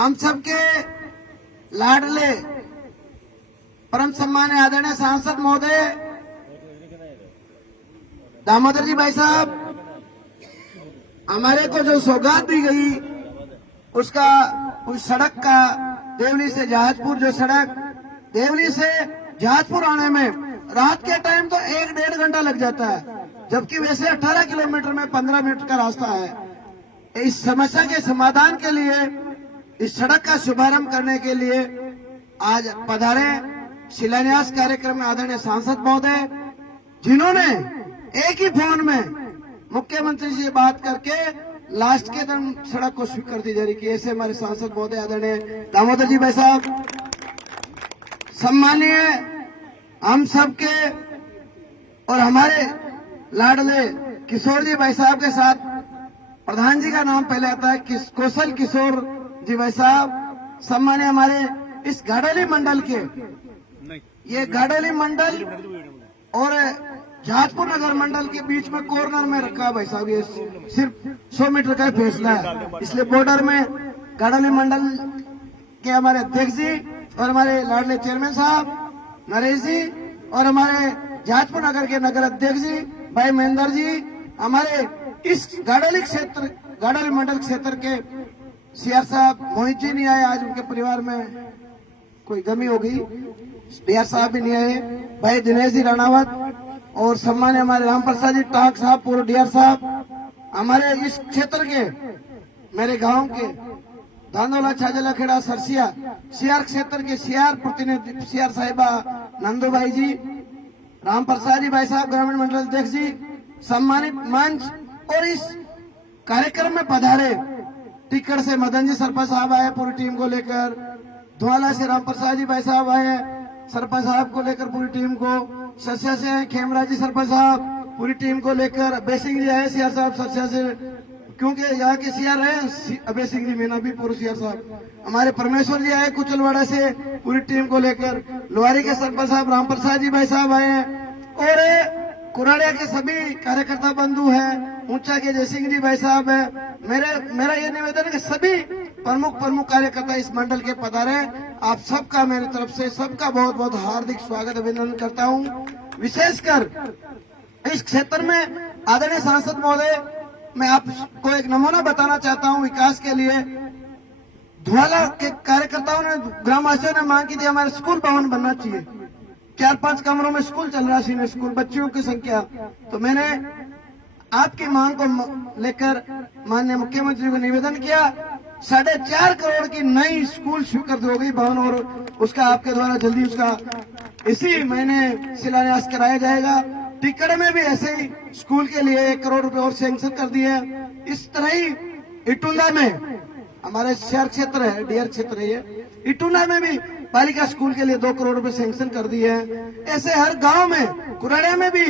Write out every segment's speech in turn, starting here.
हम सबके लाडले परम सम्मान्य आदरणीय सांसद महोदय दामोदर जी भाई साहब, हमारे को जो सौगात दी गई उसका उस सड़क का देवली से जहाजपुर जो सड़क देवली से जहाजपुर आने में रात के टाइम तो 1-1.5 घंटा लग जाता है, जबकि वैसे 18 किलोमीटर में 15 मिनट का रास्ता है। इस समस्या के समाधान के लिए, इस सड़क का शुभारंभ करने के लिए आज पधारे शिलान्यास कार्यक्रम में आदरणीय सांसद महोदय, जिन्होंने एक ही फोन में मुख्यमंत्री से बात करके लास्ट के दिन सड़क को स्वीकृति जारी की। ऐसे हमारे सांसद महोदय आदरणीय दामोदर जी भाई साहब, सम्मानीय हम सबके और हमारे लाडले किशोर जी भाई साहब के साथ प्रधान जी का नाम पहले आता है, कौशल किशोर जी भाई साहब, सम्मानीय हमारे इस गाडोली मंडल के, ये गाडोली मंडल और जहाजपुर नगर मंडल के बीच में कॉर्नर में रखा है भाई साहब। ये सिर्फ 100 मीटर का फैसला है, इसलिए बॉर्डर में गाडोली मंडल के हमारे अध्यक्ष जी और हमारे लाडले चेयरमैन साहब नरेश जी और हमारे जहाजपुर नगर के नगर अध्यक्ष जी भाई महेंद्र जी, हमारे इस गाडोली मंडल क्षेत्र के सीआर साहब मोहित जी नहीं आए, आज उनके परिवार में कोई गमी हो गई, डीआर साहब भी नहीं आए, भाई दिनेश जी राणावत और सम्मान्य हमारे राम प्रसाद जी टाक साहब, पूर्व डीआर साहब, हमारे इस क्षेत्र के मेरे गांव के धांधोला छाजला खेड़ा सरसिया सीआर क्षेत्र के सीआर प्रतिनिधि सीआर साहिबा नंदूभाई जी, राम प्रसाद जी भाई साहब ग्रामीण मंडल अध्यक्ष जी, सम्मानित मंच और इस कार्यक्रम में पधारे टिक्कर से मदन जी सरपंच साहब आए पूरी टीम को लेकर, धुआला से राम प्रसाद जी भाई साहब आए सरपंच साहब को लेकर पूरी टीम को, सरसिया से खेमराज जी सरपंच साहब पूरी टीम को लेकर, अभय सिंह जी आए सीआर साहब सरसिया से, क्योंकि यहाँ के सीआर रहे अभय सिंह जी मीना भी पूर्व सीआर साहब, हमारे परमेश्वर जी आए कुचलवाड़ा से पूरी टीम को लेकर, लोहारी के सरपंच साहब राम प्रसाद जी भाई साहब आए और कुराड़िया के सभी कार्यकर्ता बंधु हैं, ऊंचा के जय सिंह जी भाई साहब है। मेरा ये निवेदन है कि सभी प्रमुख कार्यकर्ता इस मंडल के पधारे, आप सबका मेरी तरफ से सबका बहुत बहुत हार्दिक स्वागत अभिनंदन करता हूं। विशेषकर इस क्षेत्र में आदरणीय सांसद महोदय, मैं आपको एक नमूना बताना चाहता हूं विकास के लिए। धुआला के कार्यकर्ताओं ने, ग्रामवासियों ने मांग की थी हमारे स्कूल भवन बनना चाहिए, 4-5 कमरों में स्कूल चल रहा है, सीनियर स्कूल, बच्चियों की संख्या, तो मैंने आपकी मांग को लेकर माननीय मुख्यमंत्री को निवेदन किया, 4.5 करोड़ की नई स्कूल स्वीकृत हो गई भवन और उसका आपके द्वारा जल्दी उसका इसी महीने शिलान्यास कराया जाएगा। टिक्कर में भी ऐसे ही स्कूल के लिए 1 करोड़ रुपए और सैंक्शन कर दिए। इस तरह ही इटुंदा में हमारे शहर क्षेत्र है, डीआर क्षेत्र है ये, इटुंदा में भी बालिका स्कूल के लिए 2 करोड़ रुपए सैंक्शन कर दिए हैं। ऐसे हर गांव में, कुराड़िया में भी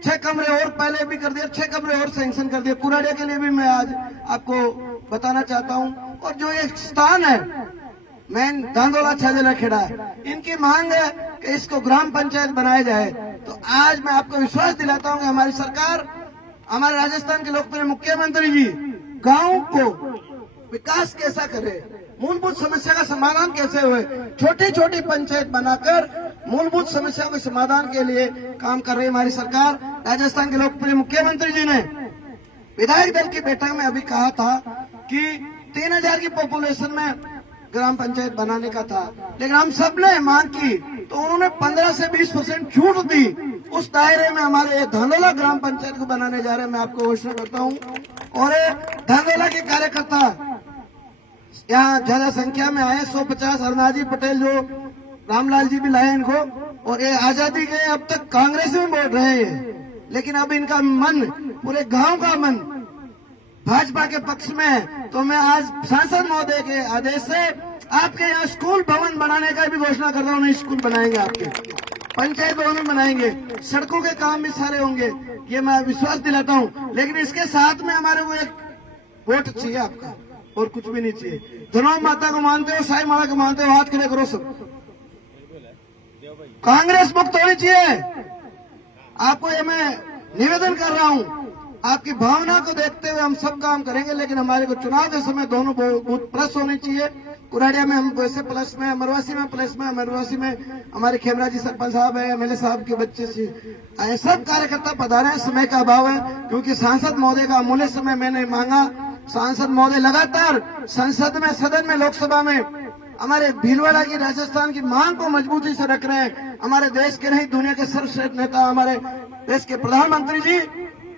6 कमरे और पहले भी कर दिए, 6 कमरे और सैंक्शन कर दिए। कुराड़िया के लिए भी मैं आज आपको बताना चाहता हूं। और जो एक स्थान है मेन धांधोला छाजला खेड़ा, इनकी मांग है कि इसको ग्राम पंचायत बनाया जाए। तो आज मैं आपको विश्वास दिलाता हूं कि हमारी सरकार, हमारे राजस्थान के लोकप्रिय मुख्यमंत्री जी गांव को विकास कैसा करे, मूलभूत समस्या का समाधान कैसे हुए, छोटी छोटी पंचायत बनाकर मूलभूत समस्याओं के समाधान के लिए काम कर रही हमारी सरकार। राजस्थान के लोकप्रिय मुख्यमंत्री जी ने विधायक दल की बैठक में अभी कहा था कि 3000 की पॉपुलेशन में ग्राम पंचायत बनाने का था, लेकिन हम सब ने मांग की तो उन्होंने 15 से 20% छूट दी। उस दायरे में हमारे धांधोला ग्राम पंचायत को बनाने जा रहे हैं, मैं आपको घोषणा करता हूं। और धांधोला के कार्यकर्ता यहाँ ज्यादा संख्या में आए, 150 हरनाजी पटेल जो रामलाल जी भी लाए इनको, और ये आजादी के अब तक कांग्रेस में वोट रहे हैं, लेकिन अब इनका मन, पूरे गांव का मन भाजपा के पक्ष में है। तो मैं आज सांसद महोदय के आदेश से आपके यहाँ स्कूल भवन बनाने का भी घोषणा कर रहा हूँ। स्कूल बनाएंगे, आपके पंचायत भवन बनाएंगे, सड़कों के काम भी सारे होंगे, ये मैं विश्वास दिलाता हूँ। लेकिन इसके साथ में हमारे को एक वोट चाहिए आपका, और कुछ भी नहीं चाहिए। धनों माता को मानते हो, साई माता को मानते हो, हाथ खड़े करो सब। कांग्रेस मुक्त होनी चाहिए, आपको ये मैं निवेदन कर रहा हूं। आपकी भावना को देखते हुए हम सब काम करेंगे, लेकिन हमारे को चुनाव के समय दोनों बूथ प्लस होने चाहिए। कुराड़िया में हम वैसे प्लस में, मरवासी में प्लस में, मरवासी में हमारे खेमरा जी सरपंच साहब है, एमएलए साहब के बच्चे से आए, सब कार्यकर्ता पधारे हैं। समय का अभाव है क्योंकि सांसद महोदय का अमूल्य समय मैंने मांगा। सांसद महोदय लगातार संसद में, सदन में, लोकसभा में हमारे भीलवाड़ा की, राजस्थान की मांग को मजबूती से रख रहे हैं। हमारे देश के नहीं, दुनिया के सर्वश्रेष्ठ नेता हमारे देश के प्रधानमंत्री जी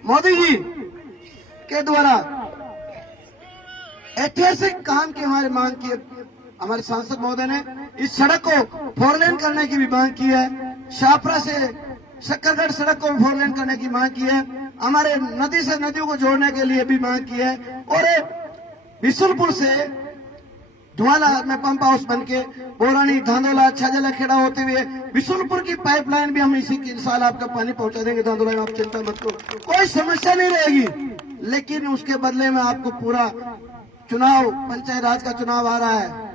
मोदी जी के द्वारा ऐतिहासिक काम की हमारी मांग की। हमारे सांसद महोदय ने इस सड़क को 4 लेन करने की भी मांग की है। शाहपुरा से शक्करगढ़ सड़क को 4 लेन करने की मांग की है। हमारे नदी से नदियों को जोड़ने के लिए भी मांग की है। और बिशुलपुर से धुआला में पंप हाउस बनके बोरानी, धांधोला, छाजला खेड़ा होते हुए बिशुलपुर की पाइपलाइन भी हम इसी साल आपका पानी पहुंचा देंगे धांधोला में। आप चिंता मत करो, कोई समस्या नहीं रहेगी। लेकिन उसके बदले में आपको पूरा चुनाव, पंचायत राज का चुनाव आ रहा है,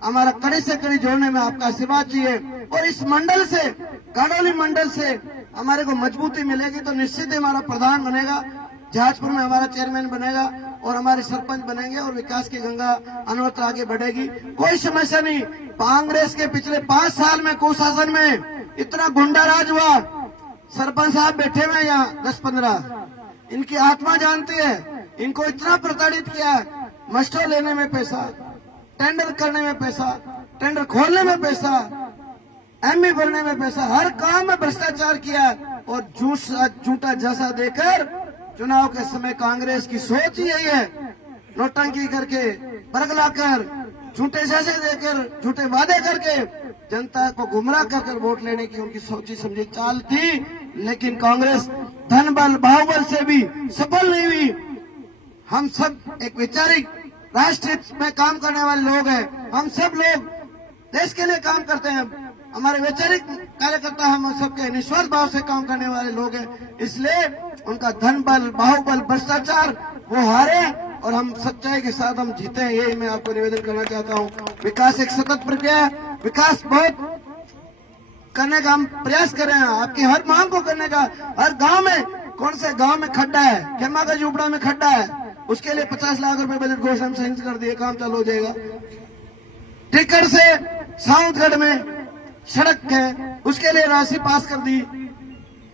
हमारा कड़ी से कड़ी जोड़ने में आपका आशीर्वाद चाहिए। और इस मंडल से, काडोली मंडल से हमारे को मजबूती मिलेगी तो निश्चित ही हमारा प्रधान बनेगा, जहाजपुर में हमारा चेयरमैन बनेगा और हमारे सरपंच बनेंगे और विकास की गंगा अनवरत आगे बढ़ेगी। कोई समस्या नहीं। कांग्रेस के पिछले 5 साल में कुशासन में इतना गुंडा राज हुआ। सरपंच साहब बैठे हुए यहाँ 10-15, इनकी आत्मा जानती है। इनको इतना प्रताड़ित किया, मस्टो लेने में पैसा, टेंडर करने में पैसा, टेंडर खोलने में पैसा, एमई भरने में पैसा, हर काम में भ्रष्टाचार किया। और झूठा जैसा देकर चुनाव के समय कांग्रेस की सोच ही यही है, नोटंकी करके, बरगलाकर, झूठे जैसे देकर, झूठे वादे करके जनता को गुमराह कर वोट लेने की उनकी सोची समझी चाल थी। लेकिन कांग्रेस धन बल, बाहुबल से भी सफल नहीं हुई। हम सब एक वैचारिक राष्ट्र हित में काम करने वाले लोग हैं। हम सब लोग देश के लिए काम करते हैं। हमारे वैचारिक कार्यकर्ता हम सबके निस्वार्थ भाव से काम करने वाले लोग हैं। इसलिए उनका धन बल, बाहुबल, भ्रष्टाचार वो हारे और हम सच्चाई के साथ हम जीते हैं। यही मैं आपको निवेदन करना चाहता हूँ। विकास एक सतत प्रक्रिया है। विकास बहुत करने का हम प्रयास कर रहे हैं, आपकी हर मांग को करने का। हर गांव में, कौन से गांव में खड्डा है, खेमा का झुपड़ा में खड्डा है, उसके लिए 50 लाख रुपए बजट घोषणा हम सही कर दिए, काम चालू हो जाएगा। टिक्कर से साउथगढ़ में सड़क है, उसके लिए राशि पास कर दी,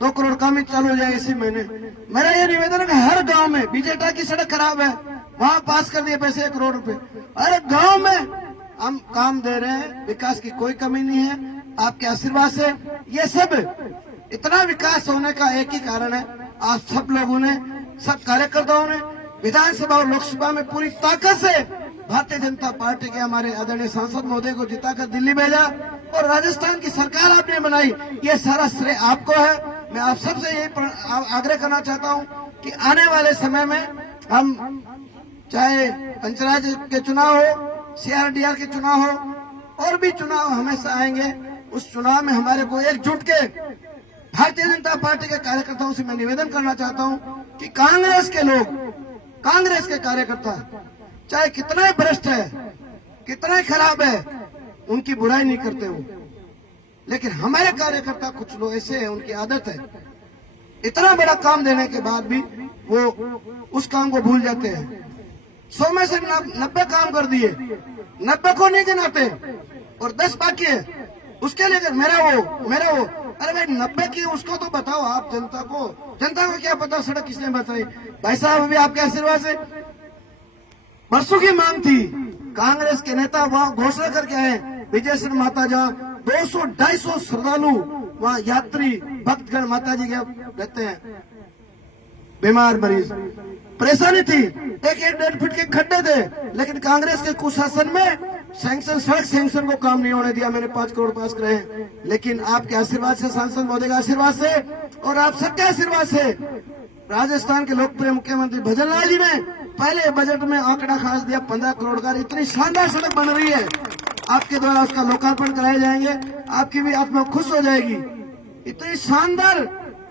2 करोड़ काम चालू हो जाएगा इसी महीने। मेरा ये निवेदन है कि हर गांव में, बीजेटा की सड़क खराब है, वहां पास कर दिए पैसे 1 करोड़ रुपए। हर गांव में हम काम दे रहे हैं। विकास की कोई कमी नहीं है, आपके आशीर्वाद से। ये सब इतना विकास होने का एक ही कारण है, आप सब लोगों ने, सब कार्यकर्ताओं ने विधानसभा और लोकसभा में पूरी ताकत से भारतीय जनता पार्टी के हमारे आदरणीय सांसद महोदय को जिताकर दिल्ली भेजा और राजस्थान की सरकार आपने बनाई। ये सारा श्रेय आपको है। मैं आप सबसे यही आग्रह करना चाहता हूं कि आने वाले समय में हम, चाहे पंचायत के चुनाव हो, CRDR के चुनाव हो, और भी चुनाव हमेशा आएंगे, उस चुनाव में हमारे को एकजुट के भारतीय जनता पार्टी के कार्यकर्ताओं से मैं निवेदन करना चाहता हूं कि कांग्रेस के लोग, कांग्रेस के कार्यकर्ता चाहे कितना ही भ्रष्ट है, कितना ही खराब है, उनकी बुराई नहीं करते हो। लेकिन हमारे कार्यकर्ता कुछ लोग ऐसे हैं, उनकी आदत है, इतना बड़ा काम देने के बाद भी वो उस काम को भूल जाते हैं। 100 में से 90 काम कर दिए, 90 को नहीं गिनाते और 10 बाकी है, उसके लिए मेरा वो। अरे भाई 90 की उसको तो बताओ आप, जनता को क्या पता सड़क किसने बताई। भाई साहब अभी आपके आशीर्वाद से बरसों की मांग थी, कांग्रेस के नेता वहां घोषणा करके आए, विजयश्री माता जहाँ 200-250 श्रद्धालु वहां यात्री भक्तगण माता जी के रहते हैं, बीमार मरीज, परेशानी थी, 1-1.5 फीट के खड्डे थे। लेकिन कांग्रेस के कुशासन में सड़क सैंक्शन को काम नहीं होने दिया। मैंने 5 करोड़ पास कराए। लेकिन आपके आशीर्वाद से, सांसद महोदय के आशीर्वाद से और आप सबके आशीर्वाद से राजस्थान के लोकप्रिय मुख्यमंत्री भजन लाल जी ने पहले बजट में आंकड़ा खास दिया 15 करोड़ का। इतनी शानदार सड़क बन रही है, आपके द्वारा उसका लोकार्पण कराए जाएंगे, आपकी भी आत्मा खुश हो जाएगी। इतनी शानदार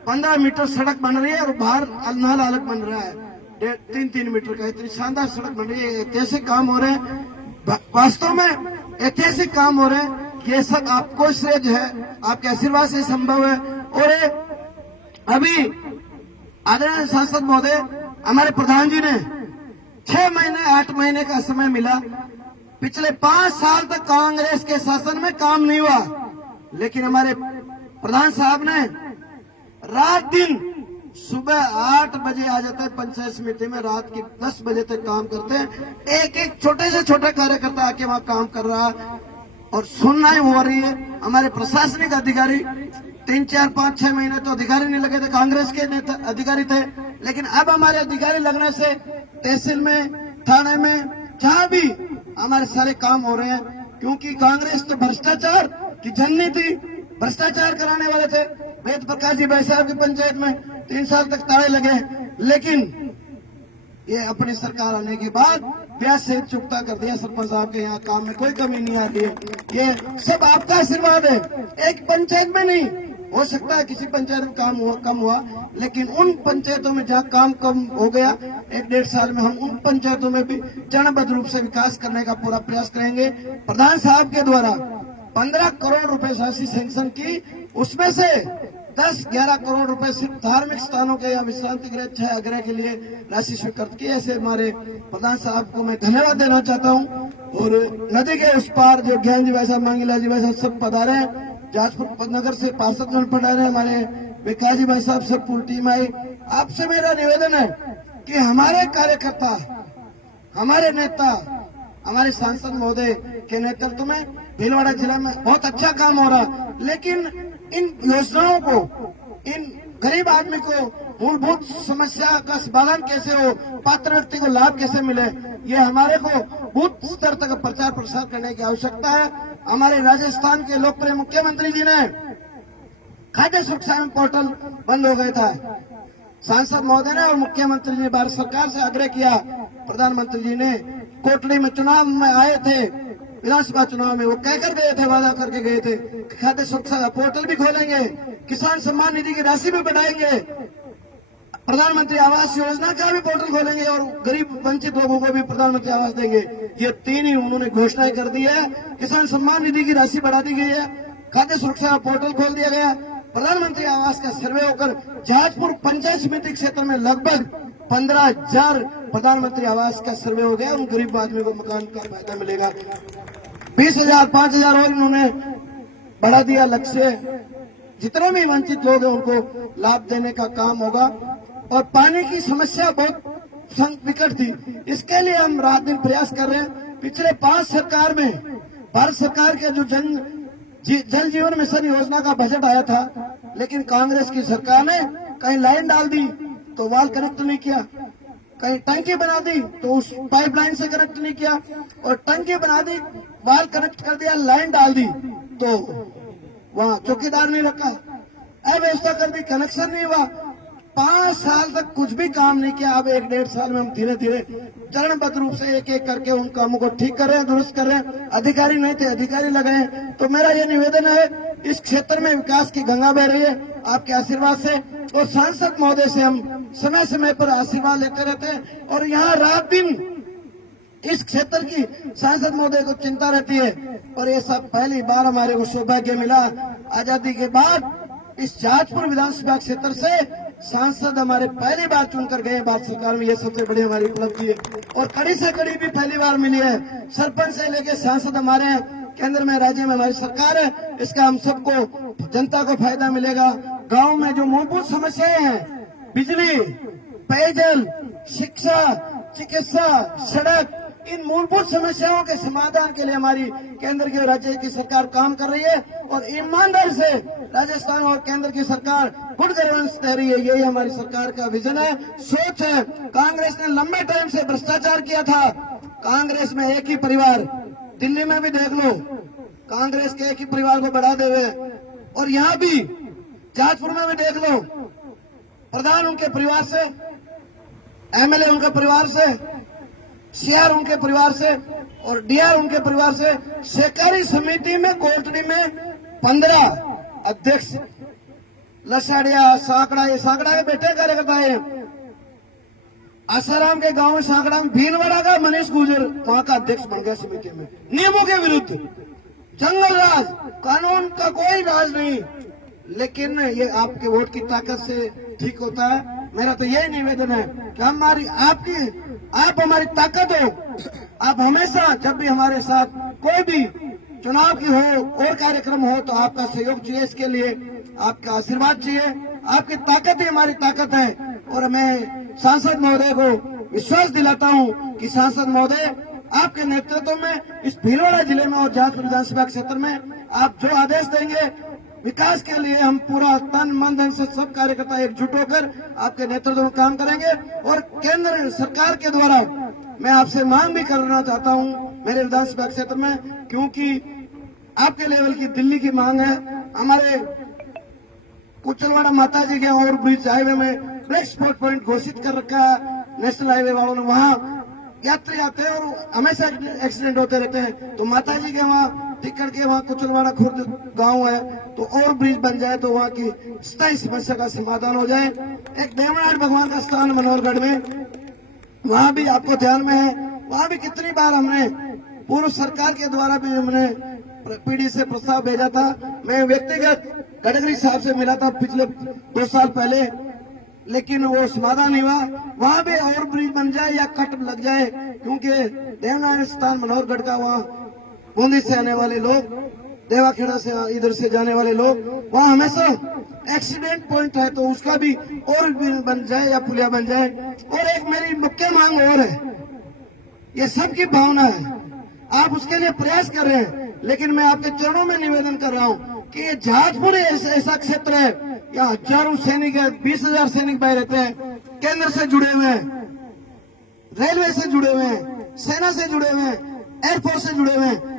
15 मीटर सड़क बन रही है और बाहर नाला अलग बन रहा है 3-3 मीटर का। इतनी शानदार सड़क बन रही है, ऐतिहासिक काम हो रहे हैं, वास्तव में ऐतिहासिक काम हो रहे हैं। ये सब आपको श्रेय जो है आपके आशीर्वाद से संभव है। और अभी आदरणीय सांसद महोदय, हमारे प्रधान जी ने 6 महीने 8 महीने का समय मिला पिछले 5 साल तक कांग्रेस के शासन में काम नहीं हुआ, लेकिन हमारे प्रधान साहब ने रात दिन सुबह 8 बजे आ जाता है पंचायत समिति में, रात की 10 बजे तक काम करते हैं। एक एक छोटे से छोटा कार्यकर्ता आके वहां काम कर रहा है और सुनवाई हो रही है। हमारे प्रशासनिक अधिकारी 3, 4, 5, 6 महीने तो अधिकारी नहीं लगे थे, कांग्रेस के नेता अधिकारी थे, लेकिन अब हमारे अधिकारी लगने से तहसील में, थाने में, जहां भी हमारे सारे काम हो रहे हैं। क्योंकि कांग्रेस तो भ्रष्टाचार की जननी थी, भ्रष्टाचार कराने वाले थे। वेद प्रकाश जी भाई साहब की पंचायत में 3 साल तक ताले लगे, लेकिन ये अपनी सरकार आने के बाद ब्याज से चुकता कर दिया। सरपंच साहब के यहाँ काम में कोई कमी नहीं आती है। ये सब आपका आशीर्वाद है। एक पंचायत में नहीं, हो सकता है किसी पंचायत में काम हुआ, कम हुआ, लेकिन उन पंचायतों में जहाँ काम कम हो गया 1-1.5 साल में, हम उन पंचायतों में भी चरणबद्ध रूप से विकास करने का पूरा प्रयास करेंगे। प्रधान साहब के द्वारा 15 करोड़ रुपए राशि सैंक्शन की, उसमें से 10-11 करोड़ रुपए सिर्फ धार्मिक स्थानों के या विश्रांति गृह 6 गृह के लिए राशि स्वीकृत की। ऐसे हमारे प्रधान साहब को मैं धन्यवाद देना चाहता हूँ। और नदी के उस पार जो ज्ञान जी भाई साहब, मांगीलाल जी भाई साहब सब पधारे हैं, जाजपुर नगर से पार्षद पधारे, हमारे विकास जी भाई साहब सब पूरी टीम आई। आपसे मेरा निवेदन है कि हमारे कार्यकर्ता, हमारे नेता, हमारे सांसद महोदय के नेतृत्व में भीलवाड़ा जिला में बहुत अच्छा काम हो रहा, लेकिन इन योजनाओं को, इन गरीब आदमी को मूलभूत समस्या का समाधान कैसे हो, पात्र व्यक्ति को लाभ कैसे मिले, ये हमारे को बूथ स्तर तक प्रचार प्रसार करने की आवश्यकता है। हमारे राजस्थान के लोकप्रिय मुख्यमंत्री जी ने खाद्य सुरक्षा पोर्टल बंद हो गया था, सांसद महोदय ने और मुख्यमंत्री ने भारत सरकार से आग्रह किया। प्रधानमंत्री जी ने कोटली में चुनाव में आए थे, विधानसभा चुनाव में वो कहकर गए थे, वादा करके गए थे, खाद्य सुरक्षा पोर्टल भी खोलेंगे, किसान सम्मान निधि की राशि भी बढ़ाएंगे, प्रधानमंत्री आवास योजना का भी पोर्टल खोलेंगे और गरीब वंचित लोगों को भी प्रधानमंत्री आवास देंगे। ये 3 ही उन्होंने घोषणाएं कर दी है। किसान सम्मान निधि की राशि बढ़ा दी गई है, खाद्य सुरक्षा पोर्टल खोल दिया गया, प्रधानमंत्री आवास का सर्वे होकर जाजपुर पंचायत समिति क्षेत्र में लगभग 15,000 प्रधानमंत्री आवास का सर्वे हो गया। उन गरीब आदमी को मकान का फायदा मिलेगा। 20,000, 5,000 और इन्होंने बढ़ा दिया लक्ष्य। जितने भी वंचित लोग हैं उनको लाभ देने का काम होगा। और पानी की समस्या बहुत विकट थी, इसके लिए हम रात दिन प्रयास कर रहे हैं। पिछले 5 सरकार में भारत सरकार के जो जल जीवन मिशन योजना का बजट आया था, लेकिन कांग्रेस की सरकार ने कहीं लाइन डाल दी तो वाल कनेक्ट नहीं किया, कहीं टंकी बना दी तो उस पाइपलाइन से कनेक्ट नहीं किया, और टंकी बना दी, वाल कनेक्ट कर दिया, लाइन डाल दी तो वहां चौकीदार नहीं रखा, अव्यवस्था कर दी, कनेक्शन नहीं हुआ। 5 साल तक कुछ भी काम नहीं किया। अब 1-1.5 साल में हम धीरे धीरे चरणबद्ध रूप से एक एक करके उन कामों को ठीक कर रहे हैं, दुरुस्त कर रहे हैं। अधिकारी नहीं थे, अधिकारी लगे हैं। तो मेरा ये निवेदन है, इस क्षेत्र में विकास की गंगा बह रही है आपके आशीर्वाद से, और सांसद महोदय से हम समय समय पर आशीर्वाद लेते रहते हैं। और यहाँ रात दिन इस क्षेत्र की सांसद महोदय को चिंता रहती है, और ये सब पहली बार हमारे को सौभाग्य मिला आजादी के बाद। इस जाजपुर विधानसभा क्षेत्र से सांसद हमारे पहली बार चुनकर गए भारत सरकार में, ये सबसे बड़ी हमारी उपलब्धि है। और कड़ी से कड़ी भी पहली बार मिली है। सरपंच से लेके सांसद हमारे हैं, केंद्र में राज्य में हमारी सरकार है, इसका हम सबको, जनता को फायदा मिलेगा। गांव में जो मूलभूत समस्याएं हैं, बिजली, पेयजल, शिक्षा, चिकित्सा, सड़क, इन मूलभूत समस्याओं के समाधान के लिए हमारी केंद्र की और राज्य की सरकार काम कर रही है। और ईमानदार से राजस्थान और केंद्र की सरकार गुड गवर्नेंस दे रही है। यही हमारी सरकार का विजन है, सोच है। कांग्रेस ने लंबे टाइम से भ्रष्टाचार किया था। कांग्रेस में एक ही परिवार, दिल्ली में भी देख लो, कांग्रेस के एक ही परिवार को बढ़ा दे हुए, और यहाँ भी जाजपुर में भी देख लो, प्रधान उनके परिवार से, एमएलए उनके परिवार से, सीआर उनके परिवार से, और डीआर उनके परिवार से। सहकारी समिति में कोटड़ी में 15 अध्यक्ष, लसाड़िया, साकड़ा, ये साकड़ा के बेटे कार्यकर्ता है। आसाराम के गांव में साकड़ा में भीलवाड़ा का मनीष गुर्जर वहां का अध्यक्ष बन गया समिति में। नियमों के विरुद्ध, जंगल राज, कानून का कोई राज नहीं, लेकिन ये आपके वोट की ताकत से ठीक होता है। मेरा तो यही निवेदन है कि हमारी आपकी आप हमारी ताकत हो। आप हमेशा जब भी हमारे साथ कोई भी चुनाव की हो और कार्यक्रम हो तो आपका सहयोग चाहिए, इसके लिए आपका आशीर्वाद चाहिए। आपकी ताकत ही हमारी ताकत है। और मैं सांसद महोदय को विश्वास दिलाता हूं कि सांसद महोदय आपके नेतृत्व में इस भीलवाड़ा जिले में और जहाजपुर विधानसभा क्षेत्र में आप जो आदेश देंगे विकास के लिए हम पूरा तन मन धन से सब कार्यकर्ता एकजुट होकर आपके नेतृत्व में काम करेंगे। और केंद्र सरकार के द्वारा मैं आपसे मांग भी करना चाहता हूं मेरे विधानसभा क्षेत्र में, क्योंकि आपके लेवल की दिल्ली की मांग है। हमारे कुचलवाड़ा माता जी के और ब्रिज हाईवे में ब्रेक स्पॉट पॉइंट घोषित कर रखा है नेशनल हाईवे वालों ने। वहां यात्री आते हैं और हमेशा एक्सीडेंट होते रहते हैं। तो माता जी के वहाँ टिकट के वहाँ कुचलवाड़ा खुर्द गांव है, तो और ब्रिज बन जाए तो वहाँ की स्थायी समस्या का समाधान हो जाए। एक देवनाथ भगवान का स्थान मनोहरगढ़ में, वहाँ भी आपको ध्यान में है, वहाँ भी कितनी बार हमने पूर्व सरकार के द्वारा भी हमने पीडी से प्रस्ताव भेजा था। मैं व्यक्तिगत गडकरी साहब से मिला था पिछले 2 साल पहले, लेकिन वो समाधान नहीं हुआ। वहाँ भी और ब्रिज बन जाए या कट लग जाए, क्योंकि देवनारायण स्थान मनोहरगढ़ का वहाँ बूंदी से आने वाले लोग, देवाखेड़ा से इधर से जाने वाले लोग, वहाँ हमेशा एक्सीडेंट पॉइंट है, तो उसका भी और बन जाए या पुलिया बन जाए। और एक मेरी मुख्य मांग और है, ये सबकी भावना है, आप उसके लिए प्रयास कर रहे हैं, लेकिन मैं आपके चरणों में निवेदन कर रहा हूँ कि ये जहाजपुर ऐसा क्षेत्र है, यहाँ हजारों सैनिक है, 20,000 सैनिक भाई रहते हैं, केंद्र से जुड़े हुए हैं, रेलवे से जुड़े हुए हैं, सेना से जुड़े हुए हैं, एयरफोर्स से जुड़े हुए हैं।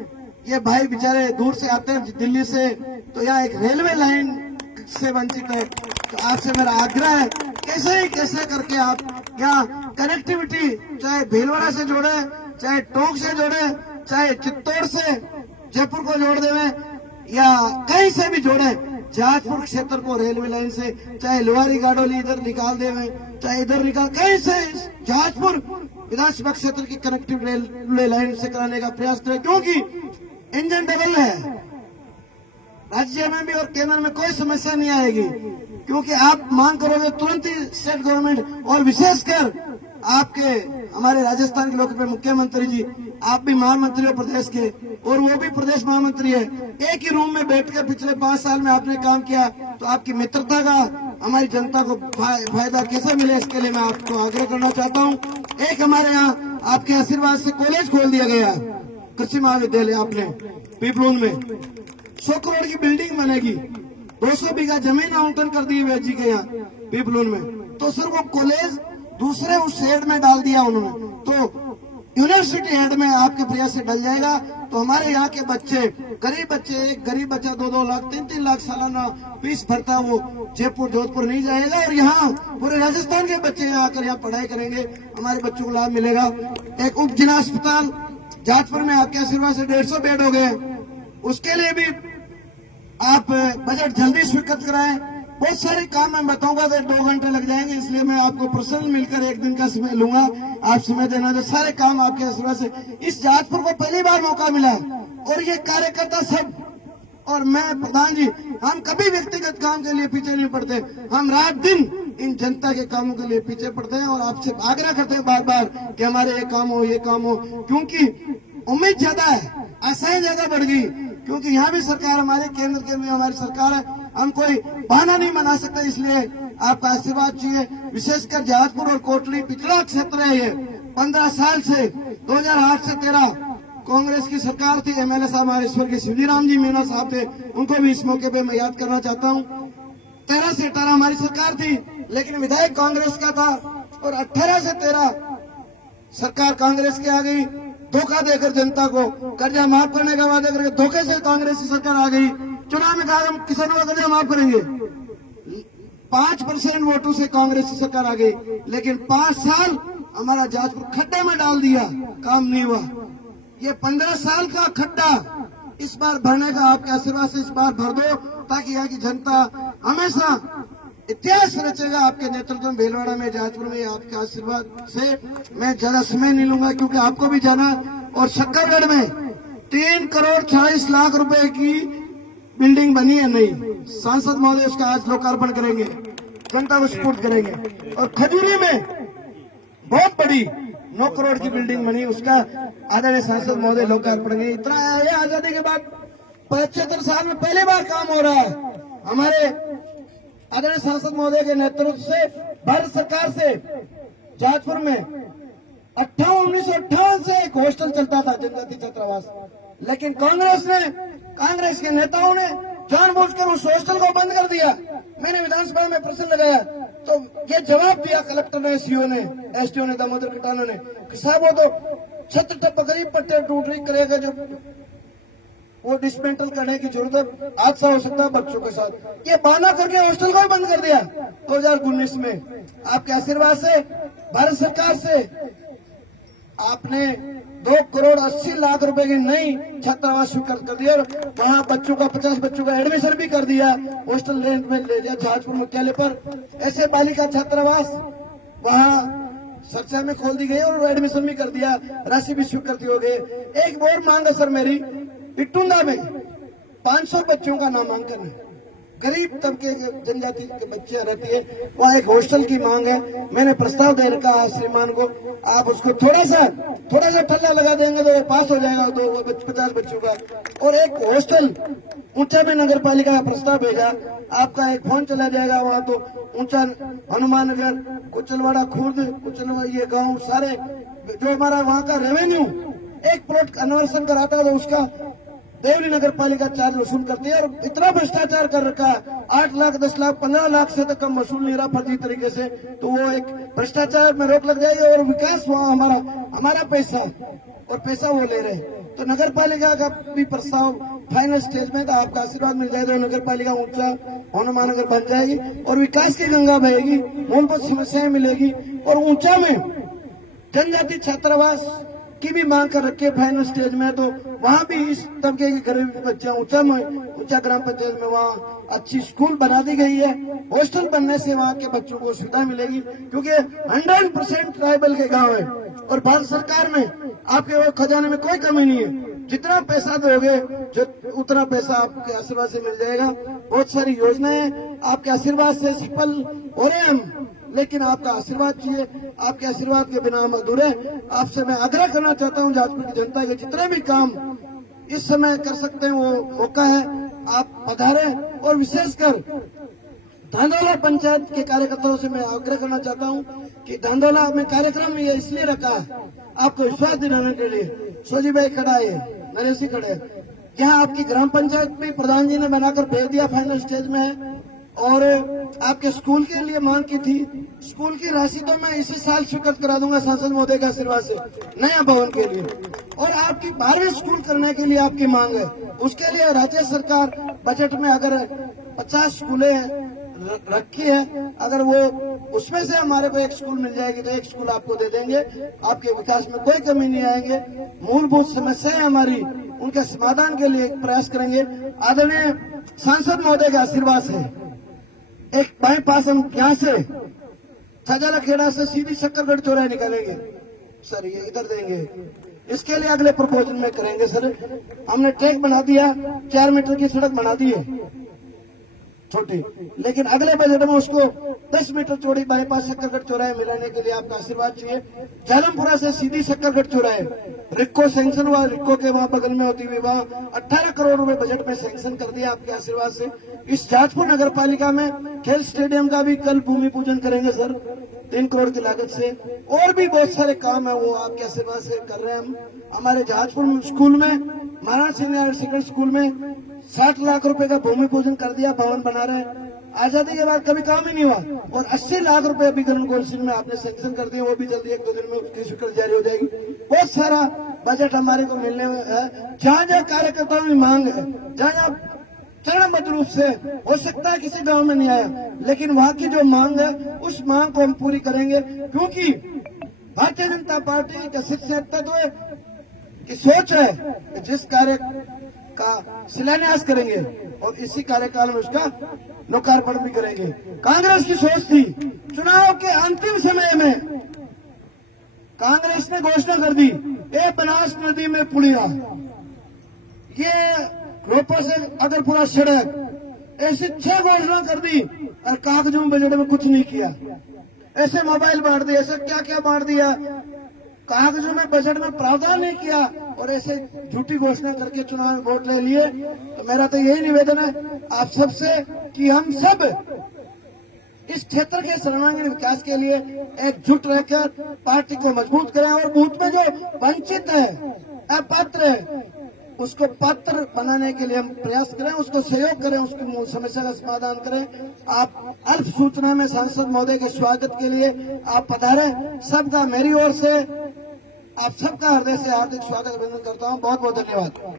ये भाई बेचारे दूर से आते हैं दिल्ली से, तो यहाँ एक रेलवे लाइन से वंचित है। तो आपसे मेरा आग्रह है, कैसे करके आप यहाँ कनेक्टिविटी चाहे भीलवाड़ा से जोड़े, चाहे टोंक से जोड़े, चाहे चित्तौड़ से जयपुर को जोड़ देवे या कहीं से भी जोड़े, जहाजपुर क्षेत्र को रेलवे लाइन से, चाहे लोहारी गाडोली इधर निकाल देवे, चाहे इधर निकाल, कहीं से जहाजपुर विधानसभा क्षेत्र की कनेक्टिव रेलवे लाइन से कराने का प्रयास करें, क्योंकि इंजन डबल है। राज्य में भी और केंद्र में कोई समस्या नहीं आएगी, क्योंकि आप मांग करोगे तुरंत ही स्टेट गवर्नमेंट और विशेषकर आपके हमारे राजस्थान के लोकप्रिय मुख्यमंत्री जी, आप भी महामंत्री हो प्रदेश के और वो भी प्रदेश महामंत्री है। एक ही रूम में बैठकर पिछले 5 साल में आपने काम किया, तो आपकी मित्रता का हमारी जनता को फायदा कैसे मिले, इसके लिए मैं आपको आग्रह करना चाहता हूँ। एक हमारे यहाँ आपके आशीर्वाद से कॉलेज खोल दिया गया, कृषि महाविद्यालय आपने पीपलून में 100 करोड़ की बिल्डिंग बनेगी, 200 बीघा जमीन आवंटन कर दी वैद जी के यहाँ पीपलून में। तो सर वो कॉलेज दूसरे उस शेड में डाल दिया उन्होंने, तो यूनिवर्सिटी हेड में आपके प्रयास से डल जाएगा। तो हमारे यहाँ के बच्चे, गरीब बच्चे, एक गरीब बच्चा 2-2 लाख 3-3 लाख सालाना फीस भरता, वो जयपुर जोधपुर नहीं जाएगा, और यहाँ पूरे राजस्थान के बच्चे यहाँ आकर यहाँ पढ़ाई करेंगे, हमारे बच्चों को लाभ मिलेगा। एक उप जिला अस्पताल जहाजपुर में आपके आशीर्वाद से 150 बेड हो गए, उसके लिए भी आप बजट जल्दी स्वीकृत कराएं। बहुत सारे काम मैं बताऊंगा तो 2 घंटे लग जाएंगे, इसलिए मैं आपको पर्सनल मिलकर 1 दिन का समय लूंगा, आप समय देना। जो सारे काम आपके आशीर्वाद से इस जहाजपुर को पहली बार मौका मिला, और ये कार्यकर्ता सब और मैं प्रधान जी, हम कभी व्यक्तिगत काम के लिए पीछे नहीं पड़ते, हम रात दिन इन जनता के कामों के लिए पीछे पड़ते हैं और आपसे आग्रह करते हैं बार बार कि हमारे ये काम हो, ये काम हो, क्योंकि उम्मीद ज्यादा है, आशाएं ज्यादा बढ़ गई, क्योंकि यहाँ भी सरकार हमारे केंद्र के में हमारी सरकार है, हम कोई बहाना नहीं बना सकते, इसलिए आपका आशीर्वाद चाहिए। विशेषकर जहाजपुर और कोटली पिछड़ा क्षेत्र है, ये 15 साल से 2008 से 13 कांग्रेस की सरकार थी, एमएलए साहब हमारे स्वर्गीय शिवजीराम जी मीणा साहब थे, उनको भी इस मौके पे मैं याद करना चाहता हूँ। 13 से 18 हमारी सरकार थी, लेकिन विधायक कांग्रेस का था, और 18 से 13 सरकार कांग्रेस की आ गई, धोखा देकर जनता को कर्जा माफ करने का वादा करके धोखे से कांग्रेस की सरकार आ गई। चुनाव में कहा हम किसानों का कर्जा माफ करेंगे, 5% वोटों से कांग्रेस की सरकार आ गई, लेकिन 5 साल हमारा जहाजपुर खड्डे में डाल दिया, काम नहीं हुआ। ये 15 साल का खड्डा इस बार भरने का आपके आशीर्वाद से इस बार भर दो, ताकि यहाँ की जनता हमेशा इतिहास रचेगा आपके नेतृत्व में, भीलवाड़ा में, जहाजपुर में। आपके आशीर्वाद से मैं ज्यादा समय नहीं लूंगा, क्योंकि आपको भी जाना, और शक्करगढ़ में 3 करोड़ 40 लाख रुपए की बिल्डिंग बनी है नई, सांसद महोदय उसका आज लोकार्पण करेंगे, जनता को सपोर्ट करेंगे। और खजूरी में बहुत बड़ी 9 करोड़ की बिल्डिंग बनी, उसका आदरणीय सांसद महोदय लोकार्पण करेंगे। इतना ये आजादी के बाद 75 साल में पहली बार काम हो रहा है। हमारे आदरणीय सांसद महोदय के नेतृत्व से भारत सरकार से जहाजपुर में 1958 से एक हॉस्टल चलता था जनजाति छात्रावास, लेकिन कांग्रेस के नेताओं ने जानबूझकर उस हॉस्टल को बंद कर दिया। मैंने विधानसभा में प्रश्न लगाया तो ये जवाब दिया कलेक्टर ने, सीओ ने, एसडीओ ने, दामोदर कटाना ने कि साहब वो तो छत टप गरीब पट्टे टूट रही करेगा, जो वो डिसमेंटल करने की जरूरत हादसा हो सकता है बच्चों के साथ। ये बहाना करके हॉस्टल को बंद कर दिया 2019 में। आपके आशीर्वाद से भारत सरकार से आपने 2 करोड़ 80 लाख रुपए की नई छात्रावास स्वीकृत कर दिया और वहाँ बच्चों का 50 बच्चों का एडमिशन भी कर दिया, हॉस्टल रेंट में ले लिया जहाजपुर मुख्यालय पर। ऐसे बालिका छात्रावास वहाँ चर्चा में खोल दी गई और एडमिशन भी कर दिया, राशि भी स्वीकृत हो गई। एक और मांग है सर मेरी, इटुंदा में 500 बच्चों का नामांकन है, गरीब तबके के जनजाति के बच्चे रहती है, वहाँ एक हॉस्टल की मांग है। मैंने प्रस्ताव दे रखा है श्रीमान को, आप उसको थोड़ा सा ठल्ला लगा देंगे तो पास हो जाएगा 50 बच्चों का। और एक हॉस्टल ऊंचा में नगर पालिका का प्रस्ताव भेजा, आपका एक फोन चला जाएगा वहाँ तो ऊंचा हनुमाननगर, कुचलवाड़ा, खुर्द, कुचलवाड़ा, ये गाँव सारे जो हमारा वहाँ का रेवेन्यू एक प्लॉट कन्वर्सन कराता है तो उसका देवली नगर पालिका चार्ज वसूल करती है। और इतना भ्रष्टाचार कर रखा है, 8 लाख 10 लाख 15 लाख से तो कम वसूल नहीं रहा फर्जी तरीके से, तो वो एक भ्रष्टाचार में रोक लग जाएगी और विकास वहाँ हमारा पैसा और पैसा वो ले रहे। तो नगर पालिका का भी प्रस्ताव फाइनल स्टेज में, तो आपका आशीर्वाद मिल जाएगा, नगर पालिका ऊंचा हनुमाननगर बन जाएगी और विकास की गंगा बहेगी, मूलभूत समस्याएं मिलेगी। और ऊंचा में जनजाति छात्रावास की भी मांग कर रखी है फाइनल स्टेज में, तो वहाँ भी इस तबके के गरीब बच्चे ऊंचा ग्राम पंचायत में वहाँ अच्छी स्कूल बना दी गई है। हॉस्टल बनने से वहाँ के बच्चों को सुविधा मिलेगी, क्योंकि 100% ट्राइबल के गांव है और भारत सरकार में आपके खजाने में कोई कमी नहीं है। जितना पैसा दोगे उतना पैसा आपके आशीर्वाद से मिल जाएगा। बहुत सारी योजनाएं आपके आशीर्वाद से सफल हो रहे हैं हम, लेकिन आपका आशीर्वाद चाहिए, आपके आशीर्वाद के बिना हम अधूरे। आपसे मैं आग्रह करना चाहता हूं, जहाजपुर की जनता के जितने भी काम इस समय कर सकते हैं वो मौका है, आप पधारें। और विशेषकर धांधोला पंचायत के कार्यकर्ताओं से मैं आग्रह करना चाहता हूं कि धांधोला में कार्यक्रम ये इसलिए रखा है आपको विश्वास दिलाने के लिए। सोजी भाई खड़ा है, नरेश जी खड़े, यहाँ आपकी ग्राम पंचायत भी प्रधान जी ने बनाकर भेज दिया, फाइनल स्टेज में है। और आपके स्कूल के लिए मांग की थी, स्कूल की राशि तो मैं इसी साल स्वीकृत करा दूंगा सांसद महोदय के आशीर्वाद से, नया भवन के लिए। और आपकी 12वीं स्कूल करने के लिए आपकी मांग है, उसके लिए राज्य सरकार बजट में अगर 50 स्कूलें रखी है, अगर वो उसमें से हमारे को एक स्कूल मिल जाएगी तो एक स्कूल आपको दे देंगे। आपके विकास में कोई कमी नहीं आएंगे, मूलभूत समस्याएं हमारी उनके समाधान के लिए प्रयास करेंगे। आदरणीय सांसद महोदय के आशीर्वाद से एक बाईपास हम यहाँ से छजाला खेड़ा से सीधी शक्करगढ़ चौराहे निकालेंगे सर, ये इधर देंगे। इसके लिए अगले प्रपोजल में करेंगे सर। हमने ट्रैक बना दिया, 4 मीटर की सड़क बना दी है छोटी, लेकिन अगले बजट में उसको 10 मीटर चौड़ी बाईपास शक्करगढ़ चौराहे मिलाने के लिए आपका आशीर्वाद चाहिए। जालमपुरा से सीधी शक्करगढ़ चौराहे रिक्को सैंक्शन हुआ, रिक्को के वहां बगल में होती हुई वहां 18 करोड़ रुपए बजट में सैंक्शन कर दिया आपके आशीर्वाद से। इस जहाजपुर नगर पालिका में खेल स्टेडियम का भी कल भूमि पूजन करेंगे सर, 3 करोड़ की लागत से। और भी बहुत सारे काम है वो आपके आशीर्वाद से कर रहे हैं हम। हमारे जहाजपुर स्कूल में, महाराज सिंह स्कूल में 60 लाख रुपए का भूमि पूजन कर दिया, भवन बना रहे हैं। आजादी के बाद कभी काम ही नहीं हुआ। और 80 लाख रुपए अभी गन कौंसिल में आपने सैंक्शन कर दिए, वो भी जल्दी 1-2 दिन में उसकी स्वीकृति जारी हो जाएगी। बहुत सारा बजट हमारे को मिलने में है। जहाँ जहाँ कार्यकर्ताओं की मांग है, जहाँ जहाँ चरणबद्ध रूप से हो सकता है किसी गांव में नहीं आया, लेकिन वहाँ की जो मांग है उस मांग को हम पूरी करेंगे, क्योंकि भारतीय जनता पार्टी का शीर्ष तत्व की सोच है कि जिस कार्य का शिलान्यास करेंगे और इसी कार्यकाल में उसका लोकार्पण भी करेंगे। कांग्रेस की सोच थी चुनाव के अंतिम समय में, कांग्रेस ने घोषणा कर दी ये बनास नदी में पुलिया, ये रोपड़ से अगरपुरा सड़क, ऐसी 6 घोषणा कर दी और कागजों में बजट में कुछ नहीं किया। ऐसे मोबाइल बांट दिए, ऐसे क्या क्या बांट दिया, कागजों में बजट में प्रावधान नहीं किया और ऐसे झूठी घोषणा करके चुनाव में वोट ले लिए। तो मेरा तो यही निवेदन है आप सबसे कि हम सब इस क्षेत्र के सर्वांगीण विकास के लिए एकजुट रहकर पार्टी को मजबूत करें और बूथ में जो वंचित है, अपात्र है, उसको पात्र बनाने के लिए हम प्रयास करें, उसको सहयोग करें, उसकी मूल समस्या का समाधान करें। आप अल्प सूचना में सांसद महोदय के स्वागत के लिए आप पधारे। सबका मेरी ओर से आप सबका हृदय से हार्दिक स्वागत अभिनंदन करता हूं। बहुत बहुत धन्यवाद।